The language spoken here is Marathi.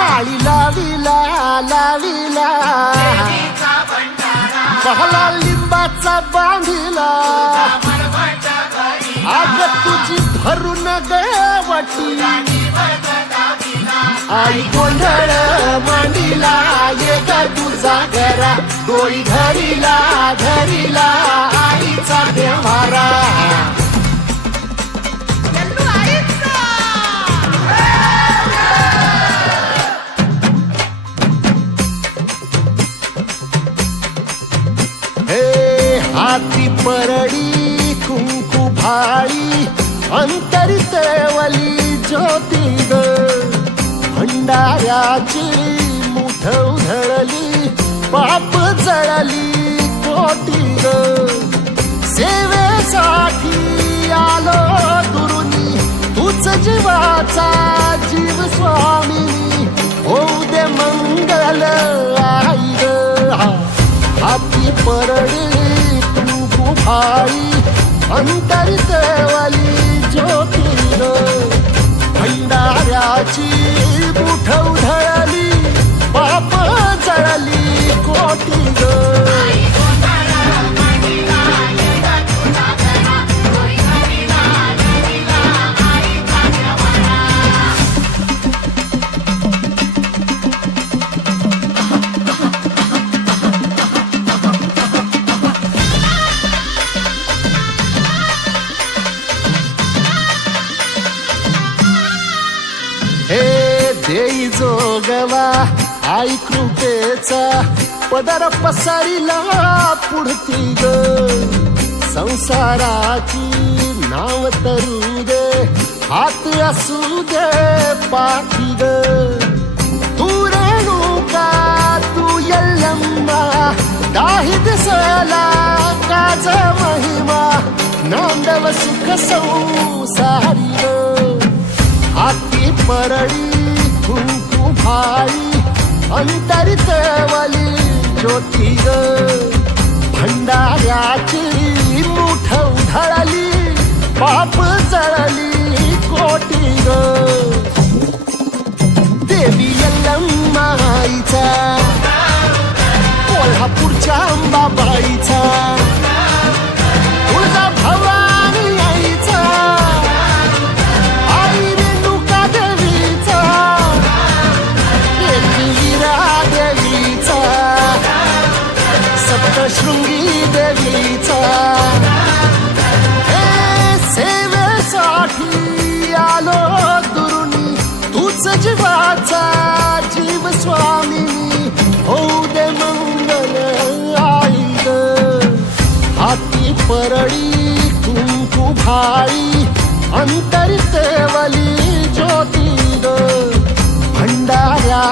आळी लाविला लाविला पहला लिंबाचा बांधिला आग तुझी भरून गवटी आई गोंधळ मांडीला ये ग तुझा घरा डोई धरीला धरीला आईचा देवारा हाती परडी कुंकू भाळी अंतरितवली ज्योती ग भंडाऱ्याची मुठ उधळली पाप जळली कोटी ग सेवेसाठी आलो दुरुनी तूच जीवाचा जीव स्वामी होऊ दे मंगल आई ग हाती परडी भाई अंतरितवली ज्योती ग भंडाऱ्याची मुठ उधळली पाप जळली कोटी ग देई जोगवा आई कृपेचा पदर पसरिला पुढती ग संसाराची नाव तरू दे हात असू दे पाठी ग तू रेणुका तू यल्लम्मा दाही दिसला काज महिमा नांदव सुख संसारी ग हाती परडी कुंकू भाई अंतरितवली ज्योती ग भंडाऱ्याची मुठ उधळली पाप जळली कोटी ग देवी यल्लम्माईचा कोल्हापूरच्या अंबाबाईचा तुळजा भवानी आईचा शृंगी देवीचा सेवेसाठी आलो दुरुनी तूच जीवाचा जीव स्वामी होऊ दे मंगल आई ग हाती परडी कुंकू भाई अंतरितवली ज्योती ग भंडाऱ्या